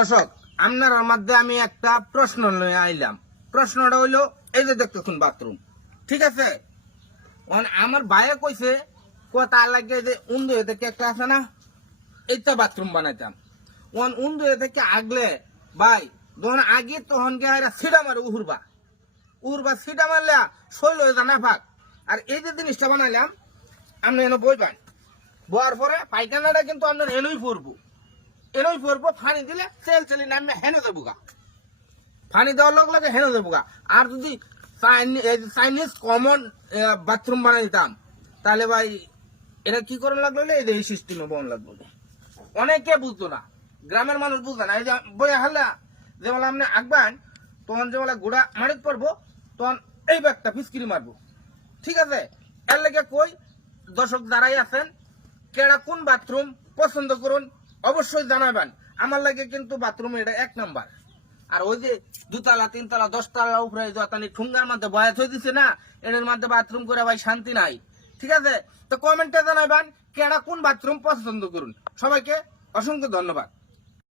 দর্শক, আপনার মধ্যে আমি একটা প্রশ্ন নিয়ে আইলাম। প্রশ্নটা হইল, এই যে দেখতেছুন বাথরুম ঠিক আছে? আমার ভাইয়ে কইছে, কথা লাগে যে উন্দু থেকে একটা আছে না, এইটা বাথরুম বানাইতাম। ওন উন্দু থেকে আগলে, ভাই, যখন আগে তখন গে সিডা মারে উহুরবা। উহুরবা সিডা মারলে শৈল হয়ে জানা ফাঁক আর এই যে জিনিসটা বানাইলাম, আপনি এনে বইবেন। বয়ার পরে পায়খানাটা কিন্তু আপনার এনেই পড়ব এনেই পড়ব ফানি দিলে তেল চেলি নামে হেনে দেবো গা ফানি দেওয়ার লগে লগে হেনে দেবো গা আর যদি চাইনি- চাইনিজ কমন বাথরুম বানাই দিতাম, তাহলে ভাই এটা কি করে লাগল এই সিস্টেমে বন লাগল অনেকে বুঝতো না, গ্রামের মানুষ বুঝতো না। এই যে বই হাল্লা, যে বলে আপনি আঁকবেন, তখন যে বলে গোড়া মারিত পড়ব তখন এই ব্যাগটা ফিসকিরি মারবো। ঠিক আছে? এর লেগে কই, দর্শক যারাই আছেন কেডা কোন বাথরুম পছন্দ করুন অবশ্যই জানাবেন। আমার লাগে কিন্তু বাথরুম এটা এক নাম্বার। আর ওই যে দুতলা, তিনতলা, দশতলা উপরে যতানি ঠুঙ্গার মধ্যে বয়াত হয়ে দিছে না, এটার মধ্যে বাথরুম করে ভাই শান্তি নাই। ঠিক আছে? তো কমেন্টে জানাবেন কেডা কোন বাথরুম পছন্দ করুন। সবাইকে অসংখ্য ধন্যবাদ।